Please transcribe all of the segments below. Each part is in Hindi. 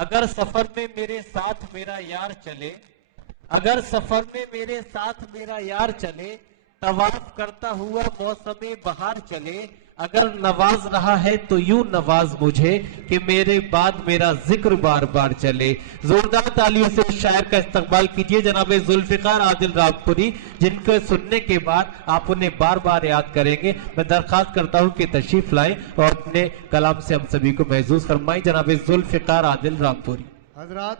अगर सफर में मेरे साथ मेरा यार चले, अगर सफर में मेरे साथ मेरा यार चले, तवाफ करता हुआ मौसमे बहार चले, अगर नवाज रहा है तो यूं नवाज मुझे कि मेरे बाद मेरा जिक्र बार बार चले। जोरदार तालियों से उस शायर का इस्तकबाल कीजिए जनाब जुल्फिकार आदिल रामपुरी, जिनको सुनने के बाद आप उन्हें बार बार याद करेंगे। मैं दरखास्त करता हूं कि तशरीफ लाएं और अपने कलाम से हम सभी को महसूस फरमाएं। जनाब जुल्फिकार आदिल रामपुरी। हजरात,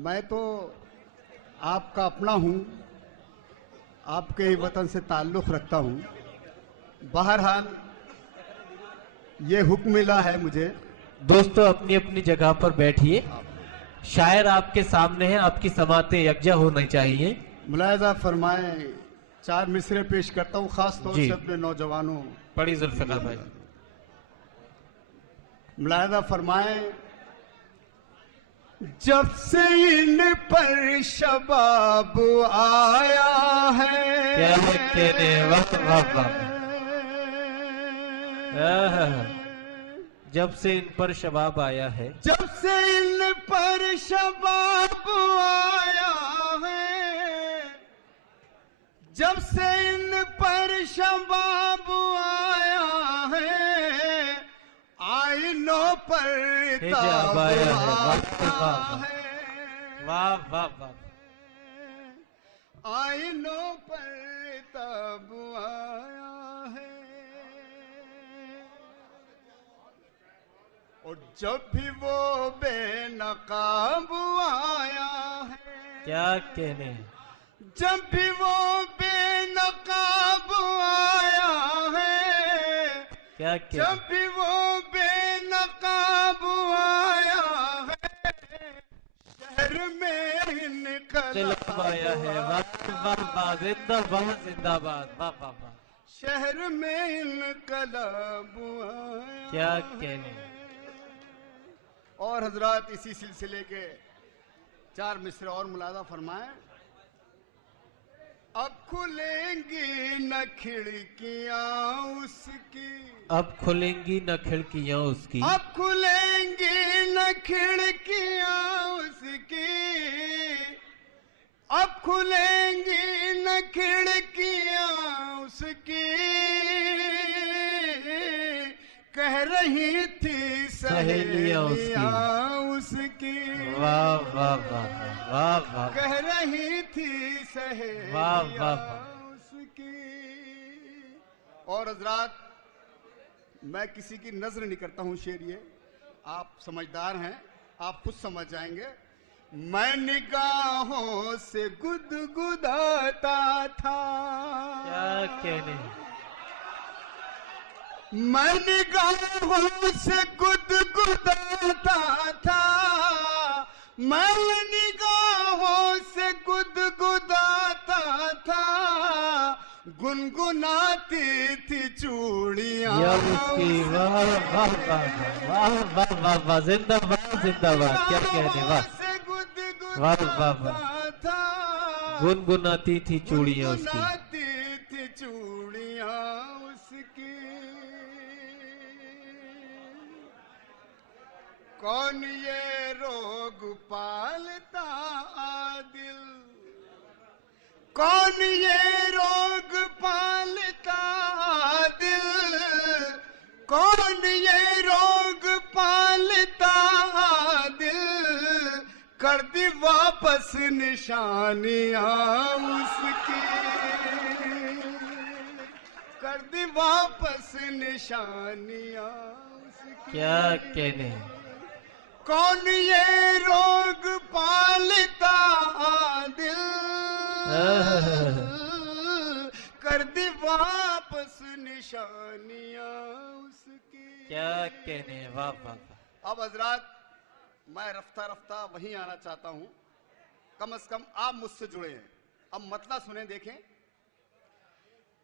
मैं तो आपका अपना हूं, आपके ही वतन से ताल्लुक रखता हूं। बहरहाल ये हुक्म मिला है मुझे। दोस्तों अपनी अपनी जगह पर बैठिए, शायर आपके सामने है, आपकी समातें यकजा होनी चाहिए। मुलायजा फरमाए, 4 मिसरे पेश करता हूं खास तौर से अपने नौजवानों। बड़ी जुल्फिकार भाई। मुलायजा फरमाए, जब से इन पर शबाब आया है, जब से इन पर शबाब आया है, जब से इन पर शबाब आया है, जब से इन पर शबाब आया है, आईनों पर ताब आया है। वाह वाह वाह। आईनों पर ताब आया है, और जब भी वो बेनकाब आया है, क्या कहने, जब भी वो बेनकाब आया है, क्या कहने, जब भी वो बेनकाब आया है, शहर में इनकलाब आया है। वाह जिंदाबाद जिंदाबाद, वाह वाह वाह। शहर में इनकलाब आया। क्या कहने। और हजरात, इसी सिलसिले के 4 मिसरे और मुलादा फरमाएं। अब खुलेंगी न खिड़कियां उसकी, अब खुलेंगी न खिड़कियां उसकी, अब खुलेंगी न खिड़कियां उसकी, अब खुलेंगी न खिड़कियां उसकी, कह रही थी सहेलियां उसकी। वाह वाह वाह वाह वाह। कह रही थी सहेलियां उसकी। और हजरात, मैं किसी की नजर नहीं करता हूं शेर, ये आप समझदार हैं, आप खुद समझ जाएंगे। मैं निगाहों से गुदगुदाता था, क्या कहने, मैं निगाहों से गुदगुदाता था, मैं निगाहों से गुदगुदाता था, गुनगुनाती थी चूड़ियां उसकी। वाह वाह वाह वाह वाह वाह, जिंदाबाद जिंदाबाद। क्या कहने, वाह वाह वाह वाह। गुनगुनाती थी चूड़ियां उसकी, गुनगुनाती थी चूड़ियां उसकी। कौन ये रोग पालता आदिल, कौन ये रोग पालता आदिल, कौन ये रोग पालता आदिल, कर दी वापस निशानियां उसकी, कर दी वापस निशानियां उसकी। क्या कहने। कौन ये रोग पालता आदिल, कर दी वापस निशानियां उसकी। क्या कहने, वाह वाह। अब हजरात, मैं रफ्ता रफ्ता वहीं आना चाहता हूं। कम से कम आप मुझसे जुड़े हैं। अब मतलब सुने, देखें।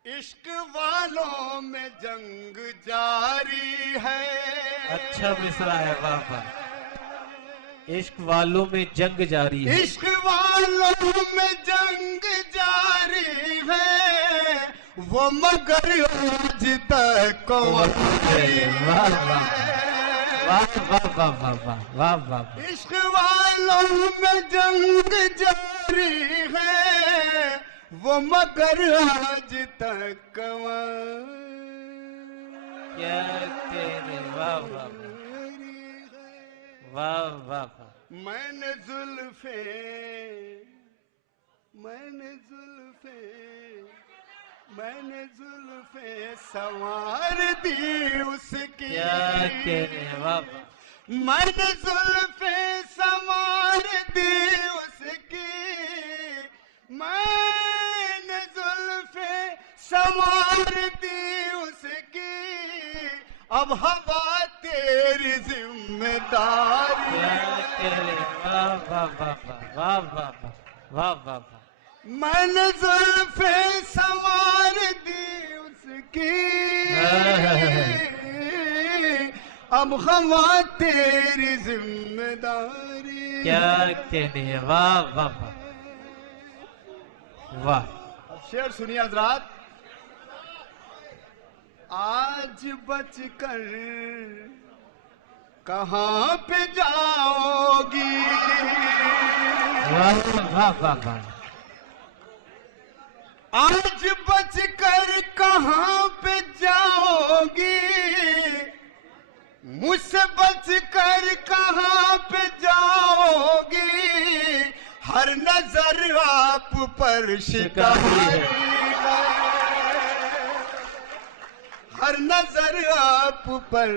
इश्क वालों में जंग जारी है। अच्छा मिसरा है, वाह वाह। इश्क वालों में जंग जारी है, इश्क वालों में जंग जारी है, वो मगर आज तक वाह वाह वाह वाह वाह वाह वाह वाह वाह। इश्क वालों में जंग जारी है, वो मगर आज तक क्या तेरे वाह वाह वाह वाह वाह। मैंने जुल्फे सवार दी उसकी, क्या तेरे वाह। मैंने जुल्फे सवार दी उसकी, मैंने जुल्फे सवार दी उसकी, अब हवा तेरी जिम्मेदारी। वाह वाह वाह वाह वाह वाह वाह। मैंने जुल्फे सवार दी उसकी, अब हवा तेरी जिम्मेदारी। क्या कहने, वाह वाह वाह। शेर सुनिए हजरात। आज बचकर कहाँ पे जाओगी, वाह वाह वाह। आज बचकर कहाँ पे जाओगी, मुझसे बचकर कहाँ पे जाओगी, हर नजर आप पर शिकारी है, हर नजर आप पर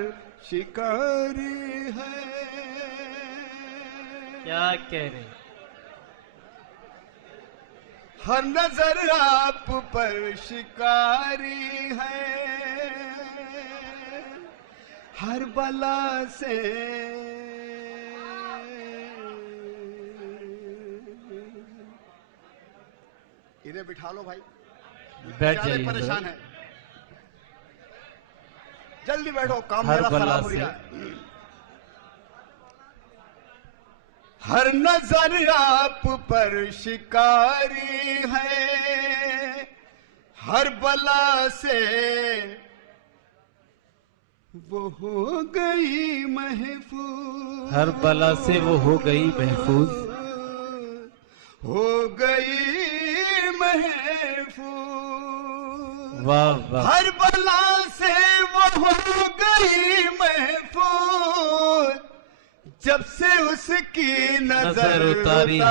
शिकारी है। क्या कह रहे, हर नजर आप पर शिकारी है, हर बला से इन्हें बिठा लो भाई, बैठ बेचारे जाइए, परेशान है। जल्दी बैठो, काम हर मेरा बला खराब हो से। रहा है। हर नजर आप पर शिकारी है, हर बला से वो हो गई महफूज, हर बला से वो हो गई महफूज, हो गई महफूज। वाह वाह। हर बला से वो हो गई महफूज, जब से उसकी नजर उतारी है,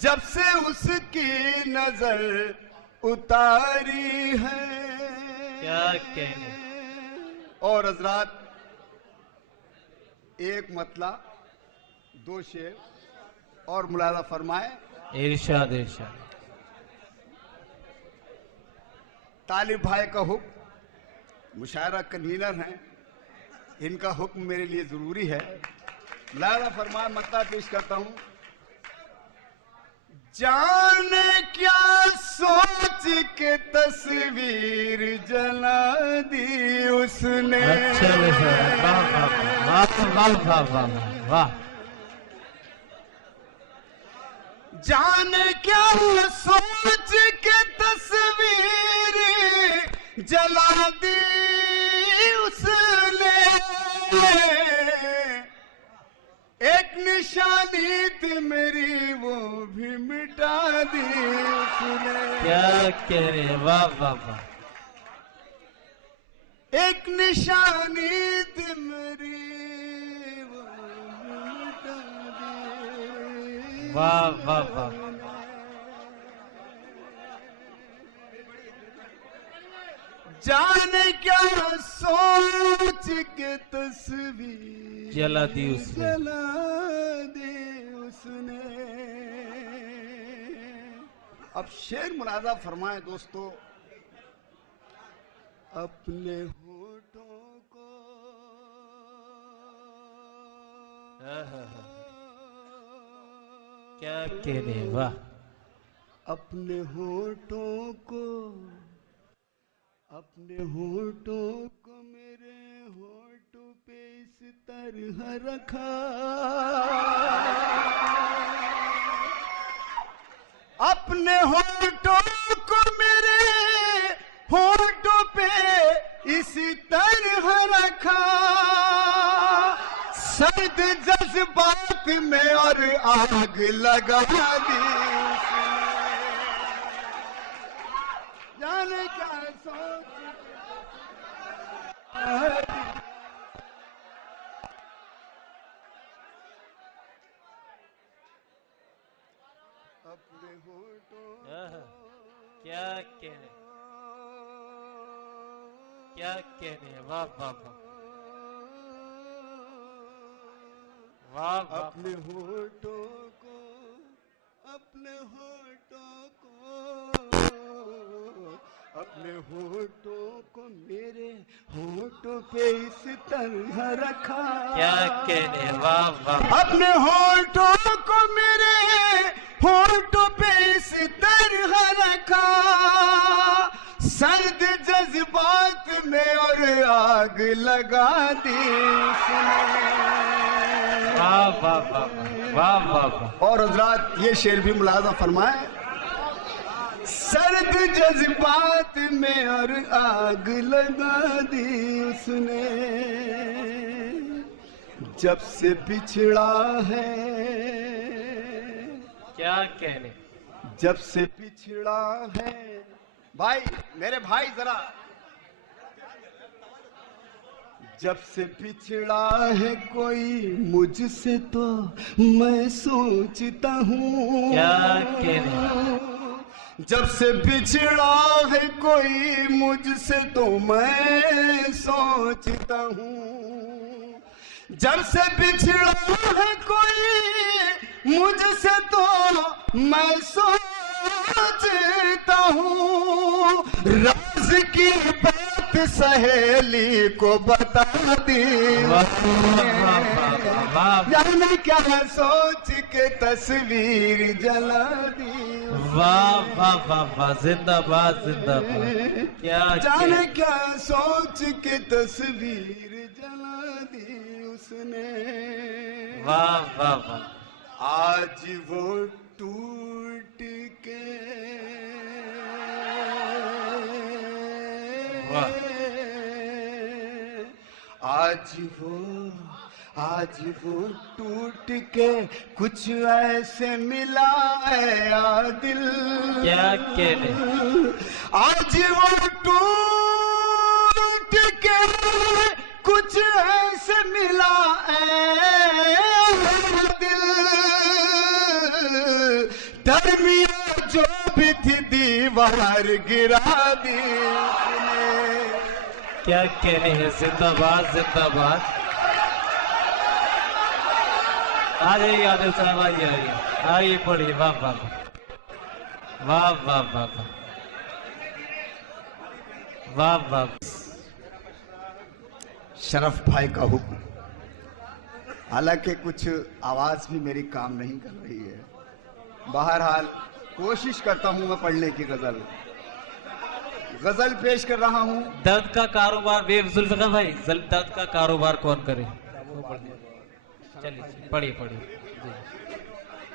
जब से उसकी नजर उतारी है। क्या कहने। और हजरात, एक मतला, दो शेर और मुलाजा फरमाए। इरशाद इरशाद। तालिब भाई का हुक्म, मुशायरा कन्वीनर हैं, इनका हुक्म मेरे लिए जरूरी है। लाला फरमान मक्ता पेश करता हूं। जाने क्या सोच के तस्वीर जला दी उसने, अच्छा वाह वाह वाह वाह वाह वाह। जाने क्या सोच के तस्वीर जला दी उसने, एक निशानी थी मेरी वो भी मिटा दी उसने। क्या कह रहे, वाह वाह वाह। एक निशानी थी मेरी वो भी मिटा दी, वाह वाह वाह। जाने क्या सोच के तस्वीर जला दी उसने, जला दे उसने। अब शेर मुलाजा फरमाए दोस्तों। अपने होठों को क्या कह रहे, वाह। अपने होठों को, अपने होठों को मेरे होठों पे इस तरह रखा, अपने होठों को मेरे होठों पे इसी तरह रखा, सर्द जज्बात में और आग लगा दी। जाने क्या सोच अपने होठों क्या कहने, क्या कहने। वाह वाह वाह वाह वाह। अपने होठों को, अपने होठों को, अपने होठों को मेरे होठों पे इस तरह रखा। क्या कहने। वाह वाह। अपने होठों को मेरे होठों पे इस तरह रखा, सर्द जज्बात में और आग लगा दी उसने। वाह वाह वाह वाह वाह वाह। और हजरात ये शेर भी मुलाजा फरमाए, सर्द जज्बात में और आग लगा दी उसने, जब से पिछड़ा है। क्या कहने। जब से पिछड़ा है। भाई मेरे भाई जरा, जब से पिछड़ा है कोई मुझसे तो मैं सोचता हूँ। क्या कहने। जब से पिछड़ा है कोई मुझसे तो मैं सोचता हूँ। जब से पिछड़ा है कोई मुझसे तो मैं सोचता हूँ। राज की बात सहेली को बता दी, जाने क्या सोच के तस्वीर जला दी। वाह वाह वाह वाह। जिंदाबाद जिंदाबाद। क्या जाने क्या सोच के तस्वीर जला दी उसने। वाह वाह वाह। आज वो टूट के आज वो टूट के कुछ ऐसे मिला है दिल। क्या कहने। आज वो टूट के कुछ ऐसे मिला है दिल। दरमिया जो भी थी दीवार गिरा दी। क्या कहने हैं। जिंदाबाद जिंदाबाद। आ जाइए आदिल साहब, आइए आइए पढ़िए। वाह वाह वाह वाह वाह वाह वाह। शरफ भाई का हुक्म। हालांकि कुछ आवाज भी मेरी काम नहीं कर रही है, बहरहाल कोशिश करता हूं मैं पढ़ने की। गजल पेश कर रहा हूं। दर्द का कारोबार बेजुल्फिकार भाई, दर्द का कारोबार कौन करे। चलिए पढ़िए पढ़िए।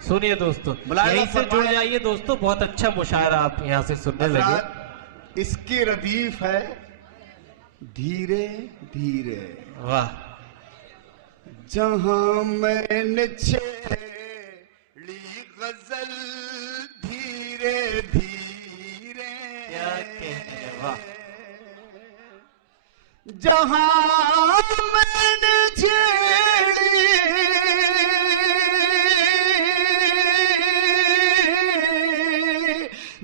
सुनिए दोस्तों, यहीं से जुड़ जाइए दोस्तों। बहुत अच्छा मुशायरा आप यहाँ से सुनने लगे। इसकी रदीफ है धीरे धीरे। वाह। जहां मैंने छेड़ी गजल धीरे धीरे। क्या कहते हैं। वाह। जहां मैंने छेड़ी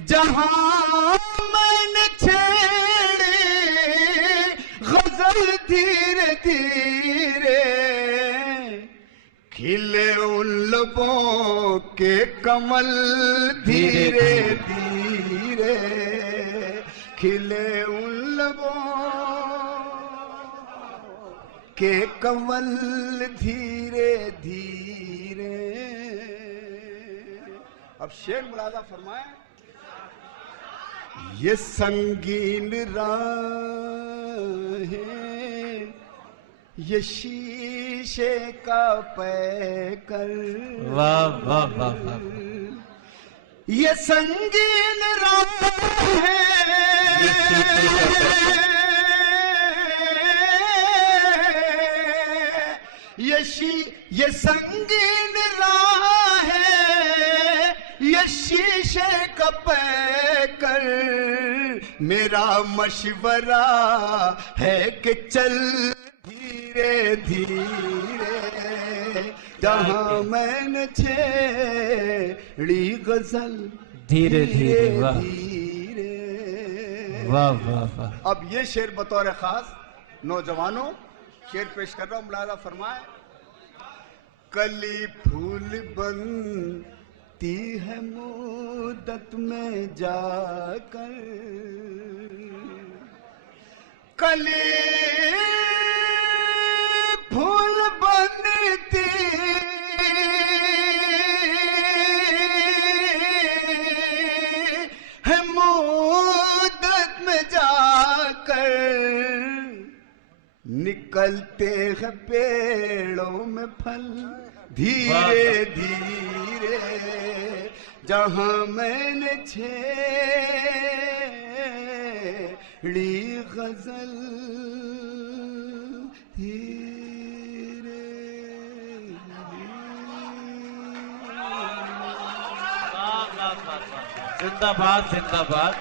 जहां मैंने छेड़ी गजल धीरे धीरे। खिले उन लबों के कमल धीरे धीरे। खिले उन लबों के कमल धीरे धीरे। अब शेर मुलाजा फरमाए। ये संगीन राहें ये शीशे का पैकर। वाह वाह वाह वाह। ये संगीन राह है, ये संगीन राह है, ये शीशे का पैकर मेरा मशवरा है कि चल धीरे धीरे, जहां मैंने छेड़ी गजल धीरे धीरे। वाह धीरे। वाह वाह वाह। अब ये शेर बतौर खास नौजवानों शेर पेश कर रहा हूं, मुलाजा फरमाए। कली फूल बनती है मुद्दत में जाकर, कली फूल बनती है मुद्दत में जाकर, निकलते हैं पेड़ों में फल धीरे धीरे, जहां मैंने छेड़ी गजल धीरे जिंदाबाद जिंदाबाद।